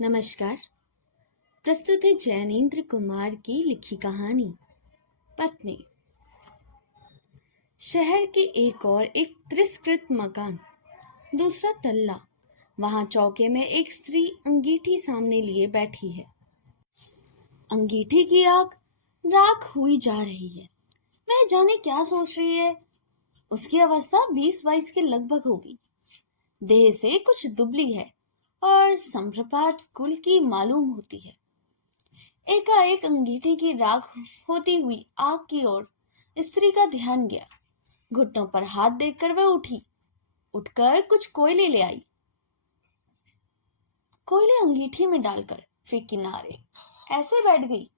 नमस्कार। प्रस्तुत है जैनेन्द्र कुमार की लिखी कहानी पत्नी। शहर के एक तिरस्कृत मकान, दूसरा तल्ला। वहां चौके में एक स्त्री अंगीठी सामने लिए बैठी है। अंगीठी की आग राख हुई जा रही है। वह जाने क्या सोच रही है। उसकी अवस्था 20-22 के लगभग होगी। देह से कुछ दुबली है और संभ्रपात कुल की मालूम होती है। एकाएक अंगीठी की राख होती हुई आग की ओर स्त्री का ध्यान गया। घुटनों पर हाथ देखकर वह उठी। उठकर कुछ कोयले ले आई। कोयले अंगीठी में डालकर फिर किनारे ऐसे बैठ गई,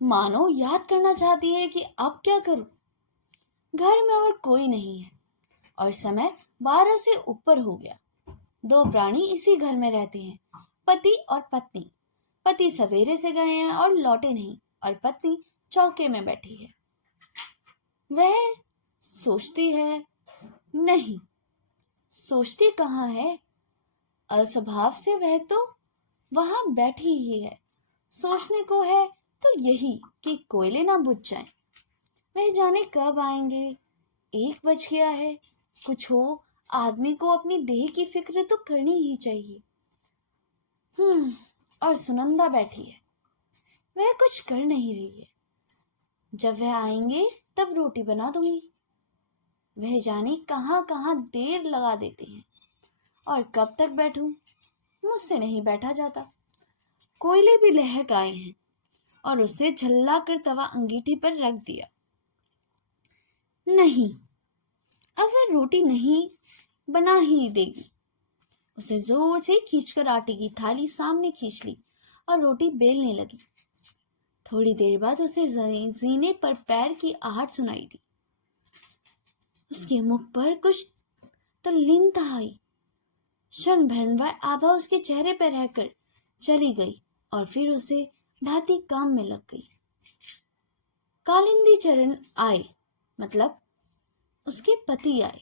मानो याद करना चाहती है कि अब क्या करूं। घर में और कोई नहीं है और समय 12 से ऊपर हो गया। 2 प्राणी इसी घर में रहते हैं, पति और पत्नी। पति सवेरे से गए हैं और लौटे नहीं और पत्नी चौके में बैठी है। वह सोचती है, नहीं, सोचती कहाँ है। अस्वभाव से वह तो वहां बैठी ही है। सोचने को है तो यही कि कोयले ना बुझ जाएं। वह जाने कब आएंगे। 1 बज गया है। कुछ हो, आदमी को अपनी देह की फिक्र तो करनी ही चाहिए। और सुनंदा बैठी है। वह कुछ कर नहीं रही है। जब वह आएंगे तब रोटी बना दूंगी। वह जाने कहाँ कहाँ देर लगा देते हैं और कब तक बैठूं। मुझसे नहीं बैठा जाता। कोयले भी लहक आए हैं और उससे झल्ला कर तवा अंगीठी पर रख दिया। नहीं, अब वह रोटी नहीं बना ही देगी। उसे जोर से खींचकर आटे की थाली सामने खींच ली और रोटी बेलने लगी। थोड़ी देर बाद उसे जीने पर पैर की आहट सुनाई दी। उसके मुख पर कुछ तल्लीनता आई। क्षण भर वह आभा उसके चेहरे पर रहकर चली गई और फिर उसे भांति काम में लग गई। कालिंदी चरण आए, मतलब उसके पति आए।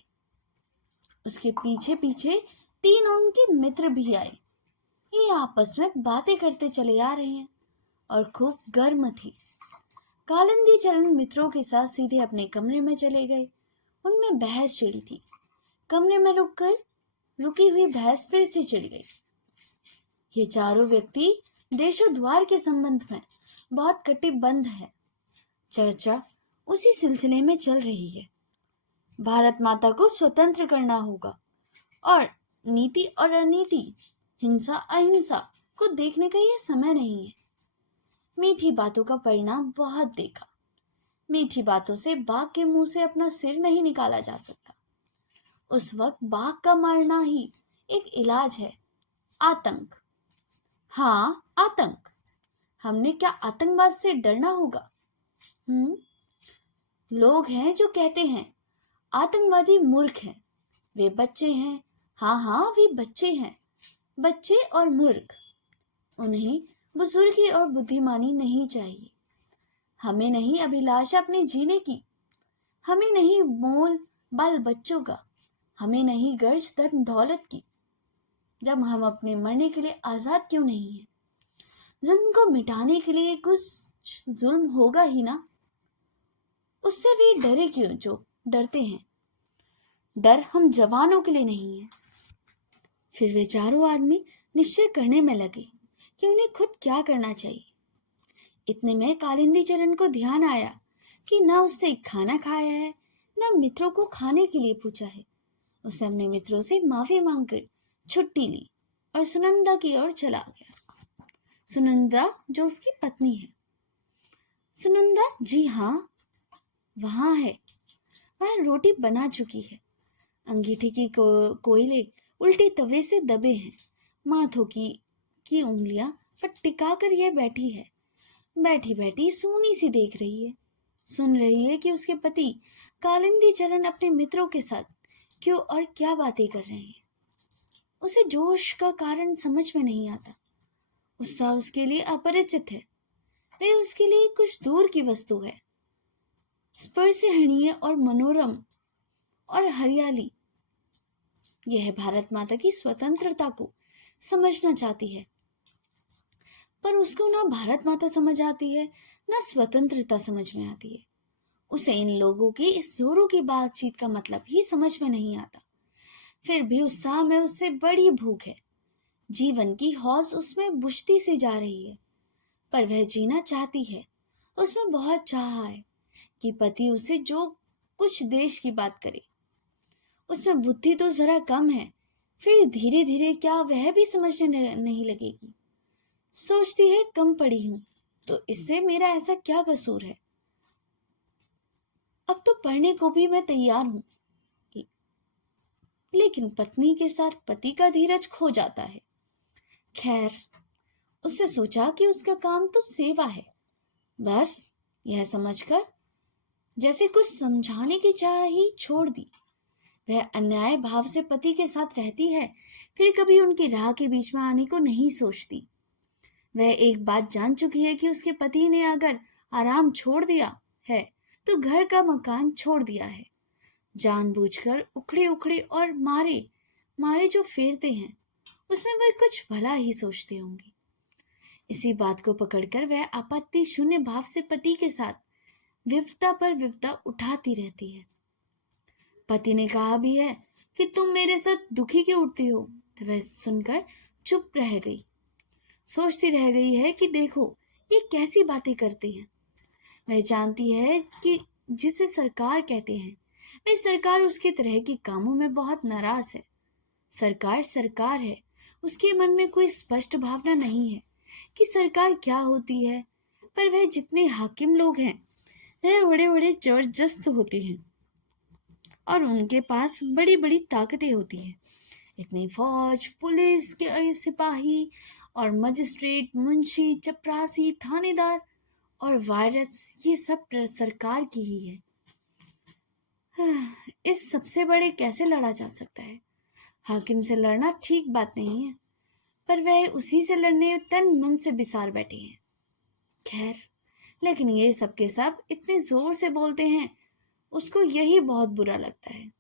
उसके पीछे पीछे 3 उनके मित्र भी आए। ये आपस में बातें करते चले आ रहे हैं और खूब गर्म थी। कालिंदी चरण मित्रों के साथ सीधे अपने कमरे में चले गए। उनमें बहस छिड़ी थी। कमरे में रुकी हुई बहस फिर से छिड़ गई। ये चारों व्यक्ति देशोद्वार के संबंध में बहुत कटिबद्ध है। चर्चा उसी सिलसिले में चल रही है। भारत माता को स्वतंत्र करना होगा और नीति और अनीति, हिंसा अहिंसा को देखने का यह समय नहीं है। मीठी बातों का परिणाम बहुत देखा। मीठी बातों से बाघ के मुंह से अपना सिर नहीं निकाला जा सकता। उस वक्त बाघ का मारना ही एक इलाज है। आतंक, हाँ आतंक। हमने क्या आतंकवाद से डरना होगा? लोग हैं जो कहते हैं आतंकवादी मूर्ख हैं। वे बच्चे हैं। हाँ, वे बच्चे हैं। बच्चे और मूर्ख। उन्हें बुजुर्गी और बुद्धिमानी नहीं चाहिए। हमें नहीं अभिलाषा अपने जीने की। हमें नहीं मोल बाल बच्चों का। हमें नहीं गर्ज धन दौलत की। जब हम अपने मरने के लिए आजाद क्यों नहीं है? जुल्म को मिटाने के लिए कुछ जुल्म होगा ही ना। उससे भी डरे क्यों जो डरते हैं। डर हम जवानों के लिए नहीं है। फिर वे चारों आदमी निश्चय करने में लगे कि उन्हें खुद क्या करना चाहिए। इतने में कालिंदी चरण को ध्यान आया कि ना उससे खाना खाया है, ना मित्रों को खाने के लिए पूछा है। उसने अपने मित्रों से माफी मांगकर छुट्टी ली और सुनंदा की ओर चला गया। सुनंदा जो उसकी पत्नी है। सुनंदा, जी हाँ, वहां है। वह रोटी बना चुकी है। अंगीठी की कोयले उल्टे तवे से दबे हैं। माथों की उंगलियां पर टिकाकर यह बैठी है। बैठी बैठी सूनी सी देख रही है। सुन रही है कि उसके पति कालिंदी चरण अपने मित्रों के साथ क्यों और क्या बातें कर रहे हैं। उसे जोश का कारण समझ में नहीं आता। उत्साह उसके लिए अपरिचित है। वे उसके लिए कुछ दूर की वस्तु है। स्पर्शनीय और मनोरम और हरियाली। यह भारत माता की स्वतंत्रता को समझना चाहती है पर उसको ना भारत माता समझ आती है, ना स्वतंत्रता समझ में आती है। उसे इन लोगों की इस जोरों की बातचीत का मतलब ही समझ में नहीं आता। फिर भी उत्साह में उससे बड़ी भूख है। जीवन की हौस उसमें बुझती सी जा रही है, पर वह जीना चाहती है। उसमें बहुत चाह है कि पति उससे जो कुछ देश की बात करे। उसमें बुद्धि तो जरा कम है, फिर धीरे धीरे क्या वह भी समझने नहीं लगेगी। सोचती है कम पढ़ी हूं तो इससे मेरा ऐसा क्या कसूर है। अब तो पढ़ने को भी मैं तैयार हूं, लेकिन पत्नी के साथ पति का धीरज खो जाता है। खैर, उसने सोचा कि उसका काम तो सेवा है। बस यह समझकर जैसे कुछ समझाने की चाह ही छोड़ दी। वह अन्याय भाव से पति के साथ रहती है, फिर कभी उनकी राह के बीच में आने को नहीं सोचती। वह एक बात जान चुकी है कि उसके पति ने अगर आराम छोड़ दिया है तो घर का मकान छोड़ दिया है। जानबूझकर उखड़े उखड़े और मारे मारे जो फेरते हैं, उसमें वह कुछ भला ही सोचते होंगे। इसी बात को पकड़कर वह आपत्ति शून्य भाव से पति के साथ विपदा पर विपदा उठाती रहती है। पति ने कहा भी है कि तुम मेरे साथ दुखी क्यों उठती हो, तो वह सुनकर चुप रह गई। सोचती रह गई है कि देखो ये कैसी बातें करते हैं। वह जानती है कि जिसे सरकार कहते हैं, वह सरकार उसके तरह के कामों में बहुत नाराज है। सरकार सरकार है, उसके मन में कोई स्पष्ट भावना नहीं है कि सरकार क्या होती है। पर वह जितने हाकिम लोग हैं वह बड़े बड़े जबरदस्त होते हैं और उनके पास बड़ी बड़ी ताकतें होती हैं। इतनी फौज, पुलिस के सिपाही और मजिस्ट्रेट, मुंशी, चपरासी, थानेदार और वायरस, ये सब सरकार की ही है। इस सबसे बड़े कैसे लड़ा जा सकता है। हाकिम से लड़ना ठीक बात नहीं है, पर वह उसी से लड़ने तन मन से बिसार बैठे हैं। खैर, लेकिन ये सब के सब इतने जोर से बोलते हैं, उसको यही बहुत बुरा लगता है।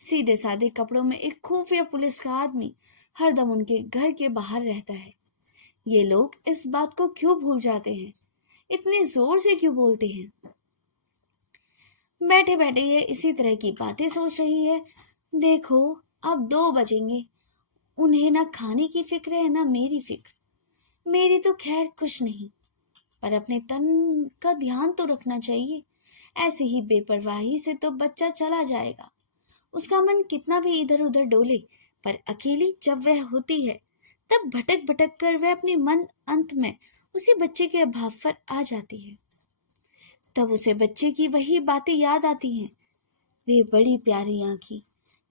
सीधे साधे कपड़ों में एक खुफिया पुलिस का आदमी हरदम उनके घर के बाहर रहता है। ये लोग इस बात को क्यों भूल जाते हैं, इतने जोर से क्यों बोलते हैं। बैठे बैठे ये इसी तरह की बातें सोच रही है। देखो, अब 2 बजेंगे। उन्हें ना खाने की फिक्र है ना मेरी फिक्र। मेरी तो खैर कुछ नहीं, पर अपने तन का ध्यान तो रखना चाहिए। ऐसे ही बेपरवाही से तो बच्चा चला जाएगा। उसका मन कितना भी इधर उधर डोले, पर अकेली जब वह होती है तब भटक भटक कर वह अपने मन अंत में उसी बच्चे के अभाव पर आ जाती है। तब उसे बच्चे की वही बातें याद आती हैं। वे बड़ी प्यारी आंखें,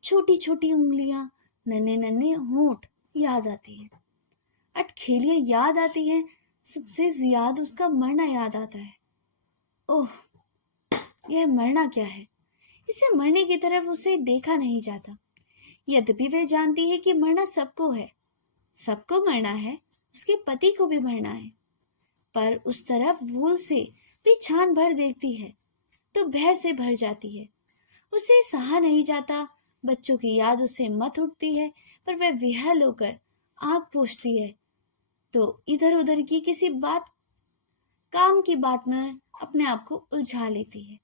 छोटी छोटी उंगलियां, नन्हे नन्हे होंठ याद आती हैं। अटखेलियां याद आती हैं। सबसे ज्यादा उसका मरना याद आता है। ओह, यह मरना क्या है। इसे मरने की तरफ उसे देखा नहीं जाता। यद्यपि वह जानती है कि मरना सबको है, सबको मरना है, उसके पति को भी मरना है, पर उस तरफ भूल से भी छान भर देखती है तो भय से भर जाती है। उसे सहा नहीं जाता। बच्चों की याद उसे मत उठती है, पर वह विहल होकर आंख पोंछती है तो इधर उधर की किसी बात, काम की बात में अपने आप को उलझा लेती है।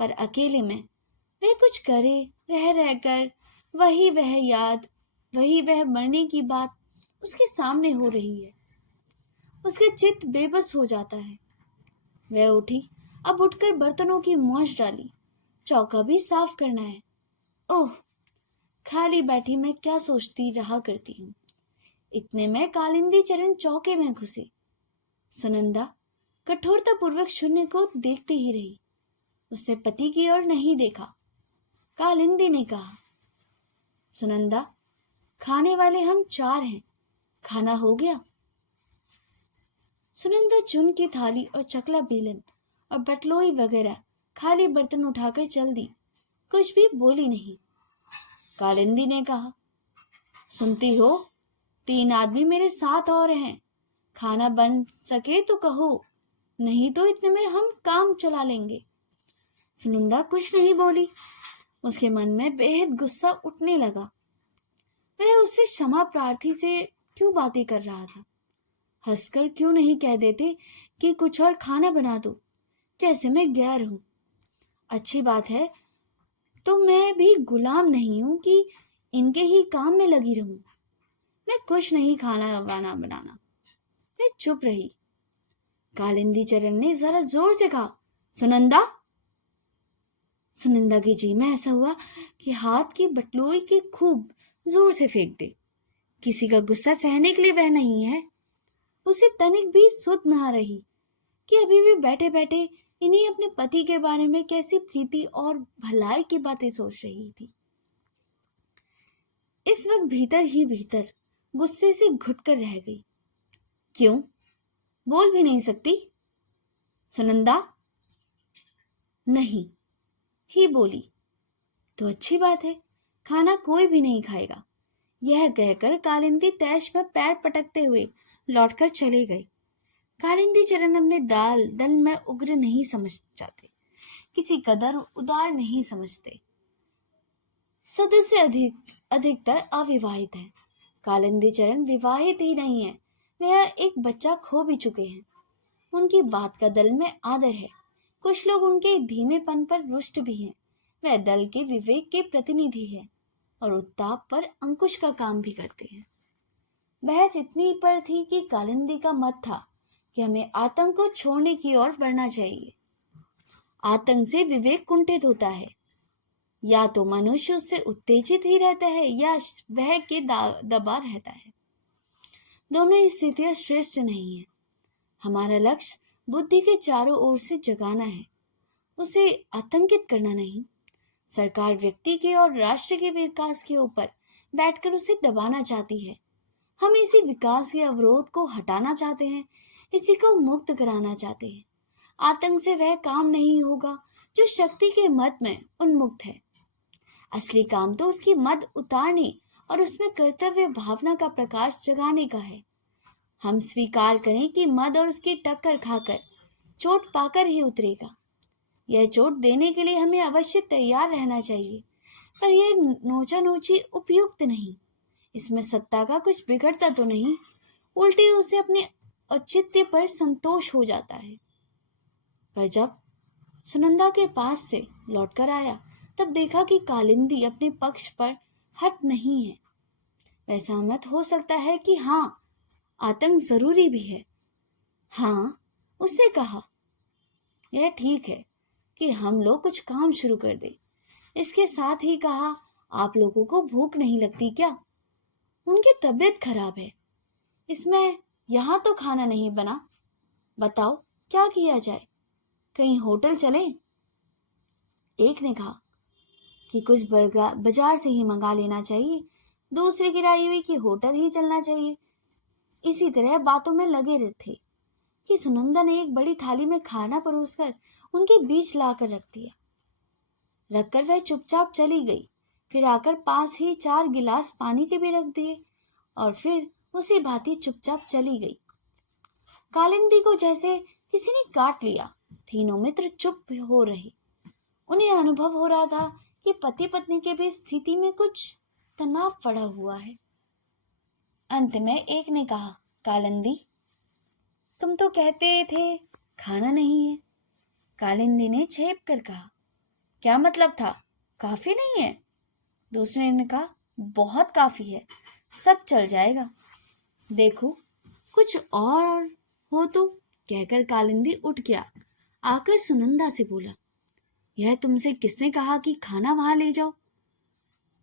पर अकेले में वह कुछ करे, रह रहकर वही वह याद, वही वह मरने की बात उसके सामने हो रही है। उसके चित्त बेबस हो जाता है। वह उठी, अब उठकर बर्तनों की मौज डाली। चौका भी साफ करना है। ओह, खाली बैठी मैं क्या सोचती रहा करती हूँ। इतने में कालिंदी चरण चौके में घुसे। सुनंदा कठोरतापूर्वक शून्य को देखते ही रही। उससे पति की ओर नहीं देखा। कालिंदी ने कहा, सुनंदा, खाने वाले हम 4 हैं, खाना हो गया। सुनंदा चुन की थाली और चकला बेलन और बटलोई वगैरह खाली बर्तन उठाकर चल दी। कुछ भी बोली नहीं। कालिंदी ने कहा, सुनती हो, 3 आदमी मेरे साथ और हैं। खाना बन सके तो कहो, नहीं तो इतने में हम काम चला लेंगे। सुनंदा कुछ नहीं बोली। उसके मन में बेहद गुस्सा उठने लगा। वह उससे क्षमा प्रार्थी से क्यों बातें कर रहा था। हंसकर क्यों नहीं कह देते कि कुछ और खाना बना दो, जैसे मैं गैर हूं। अच्छी बात है, तो मैं भी गुलाम नहीं हूं कि इनके ही काम में लगी रहूं। मैं कुछ नहीं खाना वाना बनाना। मैं चुप रही। कालिंदी चरण ने जरा जोर से कहा, सुनंदा। सुनंदा के जी में ऐसा हुआ कि हाथ की बटलोई के खूब जोर से फेंक दे। किसी का गुस्सा सहने के लिए वह नहीं है। उसे तनिक भी सुध ना रही कि अभी भी बैठे बैठे इन्हीं अपने पति के बारे में कैसी प्रीति और भलाई की बातें सोच रही थी। इस वक्त भीतर ही भीतर गुस्से से घुटकर रह गई। क्यों बोल भी नहीं सकती? सुनंदा नहीं ही बोली। तो अच्छी बात है, खाना कोई भी नहीं खाएगा। यह कहकर कालिंदी तैश में पैर पटकते हुए लौटकर चले गए। कालिंदी चरण अपने दल में उग्र नहीं समझ जाते, किसी कदर उदार नहीं समझते। सदस्य अधिकतर अविवाहित हैं। कालिंदी चरण विवाहित ही नहीं है, वह एक बच्चा खो भी चुके हैं। उनकी बात का दल में आदर है। कुछ लोग उनके धीमेपन पर रुष्ट भी हैं। वह दल के विवेक के प्रतिनिधि है और उत्ताप पर अंकुश का काम भी करते हैं। बहस इतनी पर थी कि कालिंदी का मत था कि हमें आतंक को छोड़ने की ओर बढ़ना चाहिए। आतंक से विवेक कुंठित होता है। या तो मनुष्य उससे उत्तेजित ही रहता है या वह के दबा रहता है। दोनों स्थितियां श्रेष्ठ नहीं है। हमारा लक्ष्य बुद्धि के चारों ओर से जगाना है, उसे आतंकित करना नहीं। सरकार व्यक्ति के और राष्ट्र के विकास के ऊपर बैठकर उसे दबाना चाहती है। हम इसी विकास के अवरोध को हटाना चाहते हैं, इसी को मुक्त कराना चाहते हैं। आतंक से वह काम नहीं होगा जो शक्ति के मद में उन्मुक्त है। असली काम तो उसकी मद उतारने और उसमें कर्तव्य भावना का प्रकाश जगाने का है। हम स्वीकार करें कि मद और उसकी टक्कर खाकर चोट पाकर ही उतरेगा। यह चोट देने के लिए हमें अवश्य तैयार रहना चाहिए, पर यह नोचा नोची उपयुक्त नहीं। इसमें सत्ता का कुछ बिगड़ता तो नहीं, उल्टी उसे अपने औचित्य पर संतोष हो जाता है। पर जब सुनंदा के पास से लौटकर आया, तब देखा कि कालिंदी अपने पक्ष पर हट नहीं है। वह सहमत हो सकता है कि हाँ, आतंक जरूरी भी है। हाँ, उसने कहा, यह ठीक है कि हम लोग कुछ काम शुरू कर दें। इसके साथ ही कहा, आप लोगों को भूख नहीं लगती क्या? उनकी तबीयत खराब है। इसमें यहाँ तो खाना नहीं बना। बताओ क्या किया जाए? कहीं होटल चलें? एक ने कहा कि कुछ बाजार से ही मंगा लेना चाहिए। दूसरे की राय हुई कि होटल ही चलना चाहिए। इसी तरह बातों में लगे थे कि सुनंदा ने एक बड़ी थाली में खाना परोसकर उनके बीच लाकर रख दिया। रखकर वह चुपचाप चली गई। फिर आकर पास ही 4 गिलास पानी के भी रख दिए और फिर उसी भांति चुपचाप चली गई। कालिंदी को जैसे किसी ने काट लिया। तीनों मित्र चुप हो रहे। उन्हें अनुभव हो रहा था कि पति पत्नी के भी स्थिति में कुछ तनाव पड़ा हुआ है। अंत में एक ने कहा, कालिंदी, तुम तो कहते थे खाना नहीं है। कालिंदी ने छेप कर कहा, क्या मतलब था? काफी नहीं है? दूसरे ने कहा, बहुत काफी है, सब चल जाएगा। देखो कुछ और हो तो। कहकर कालिंदी उठ गया। आकर सुनंदा से बोला, यह तुमसे किसने कहा कि खाना वहां ले जाओ?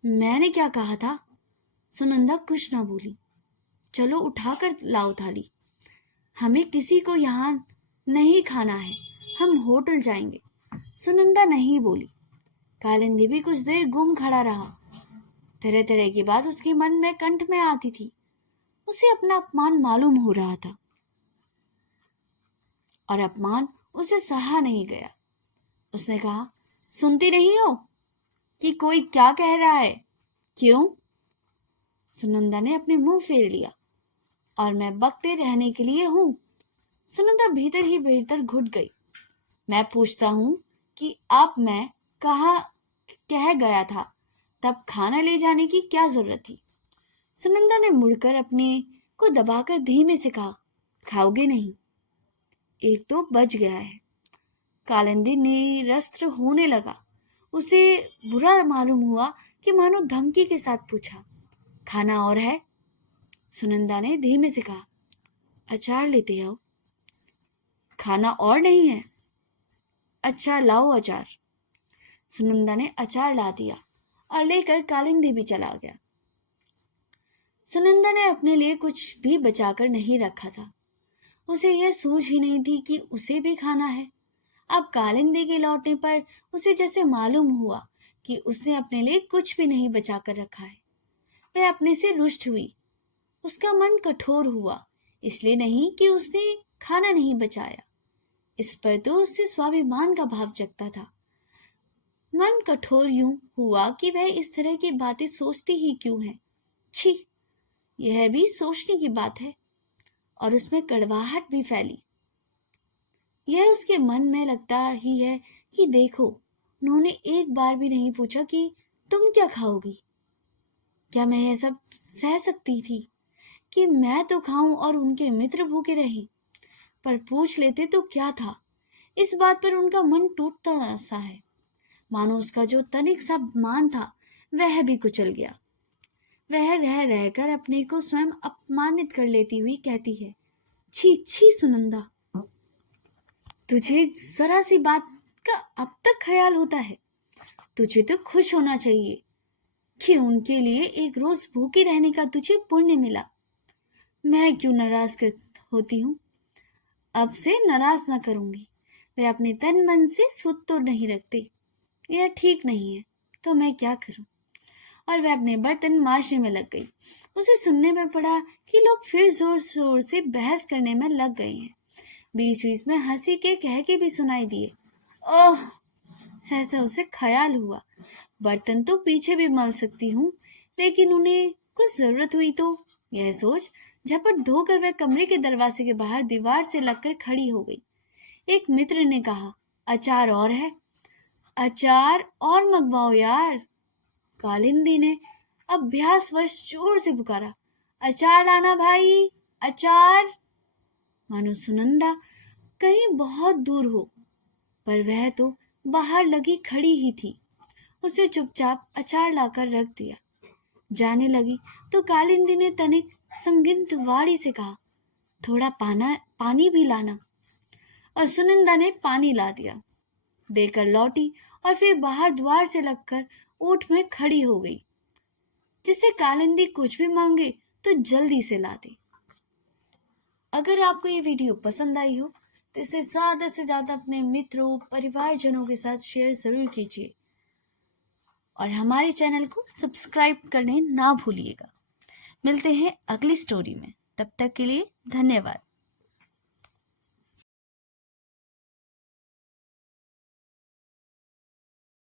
मैंने क्या कहा था? सुनंदा कुछ ना बोली। चलो उठाकर लाओ थाली। हमें किसी को यहाँ नहीं खाना है, हम होटल जाएंगे। सुनंदा नहीं बोली। कालिंदी भी कुछ देर गुम खड़ा रहा। तरह तरह की बात उसके मन में कंठ में आती थी। उसे अपना अपमान मालूम हो रहा था और अपमान उसे सहा नहीं गया। उसने कहा, सुनती नहीं हो कि कोई क्या कह रहा है? क्यों? सुनंदा ने अपने मुंह फेर लिया। और मैं बकते रहने के लिए हूं। सुनंदा भीतर ही भीतर घुट गई। मैं पूछता हूं कि अब मैं कह गया था, तब खाना ले जाने की क्या जरूरत थी? सुनंदा ने मुड़कर अपने को दबाकर धीमे से कहा, खाओगे नहीं? एक तो बच गया है। कालिंदी निरस्त्र होने लगा। उसे बुरा मालूम हुआ कि मानो धमकी के साथ पूछा, खाना और है? सुनंदा ने धीमे से कहा, अचार लेते आओ। खाना और नहीं है? अच्छा लाओ अचार। सुनंदा ने अचार ला दिया और लेकर कालिंदी भी चला गया। सुनंदा ने अपने लिए कुछ भी बचाकर नहीं रखा था। उसे यह सोच ही नहीं थी कि उसे भी खाना है। अब कालिंदी के लौटने पर उसे जैसे मालूम हुआ कि उसने अपने लिए कुछ भी नहीं बचाकर रखा है। वह अपने से रुष्ट हुई। उसका मन कठोर हुआ, इसलिए नहीं कि उसने खाना नहीं बचाया। इस पर तो उससे स्वाभिमान का भाव जगता था। मन कठोर यूं हुआ कि वह इस तरह की बातें सोचती ही क्यों है। छी, यह भी सोचने की बात है। और उसमें कड़वाहट भी फैली। यह उसके मन में लगता ही है कि देखो, उन्होंने एक बार भी नहीं पूछा कि तुम क्या खाओगी। क्या मैं यह सब सह सकती थी कि मैं तो खाऊं और उनके मित्र भूखे रहें? पर पूछ लेते तो क्या था। इस बात पर उनका मन टूटता सा है, मानो उसका जो तनिक सा मान था वह भी कुचल गया। वह रह रहकर अपने को स्वयं अपमानित कर लेती हुई कहती है, छी छी सुनंदा, तुझे जरा सी बात का अब तक ख्याल होता है? तुझे तो खुश होना चाहिए कि उनके लिए एक रोज भूखे रहने का तुझे पुण्य मिला। मैं क्यों नाराज होती हूँ? अब से नाराज ना करूंगी। वे अपने तन मन से सुध तो नहीं रखते। यह ठीक नहीं है, तो मैं क्या करूं? और वह अपने बर्तन मांजने में लग गई। उसे सुनने में पड़ा कि लोग फिर जोर शोर से बहस करने में लग गए हैं। बीच बीच में हंसी के कहके भी सुनाई दिए। ओह! सहसा उसे ख्याल हुआ, बर्तन तो पीछे भी मल सकती हूँ, लेकिन उन्हें कुछ जरूरत हुई तो। यह सोच झपट धोकर वह कमरे के दरवाजे के बाहर दीवार से लगकर खड़ी हो गई। एक मित्र ने कहा, अचार और है? अचार और मंगवाओ यार। कालिंदी ने अभ्यासवश जोर से पुकारा, अचार लाना भाई, अचार। मानो सुनंदा कहीं बहुत दूर हो, पर वह तो बाहर लगी खड़ी ही थी। उसे चुपचाप अचार लाकर रख दिया। जाने लगी तो कालिंदी ने तनिक संगित वाणी से कहा, थोड़ा पानी भी लाना। और सुनंदा ने पानी ला दिया, देकर लौटी और फिर बाहर द्वार से लगकर ऊंट में खड़ी हो गई। जिसे कालिंदी कुछ भी मांगे तो जल्दी से ला दे। अगर आपको ये वीडियो पसंद आई हो तो इसे ज़्यादा से ज़्यादा अपने मित्रों, परिवारजनों के साथ शेयर ज़रूर कीजिए और हमारे चैनल को सब्सक्राइब करने ना भूलिएगा। मिलते हैं अगली स्टोरी में। तब तक के लिए धन्यवाद।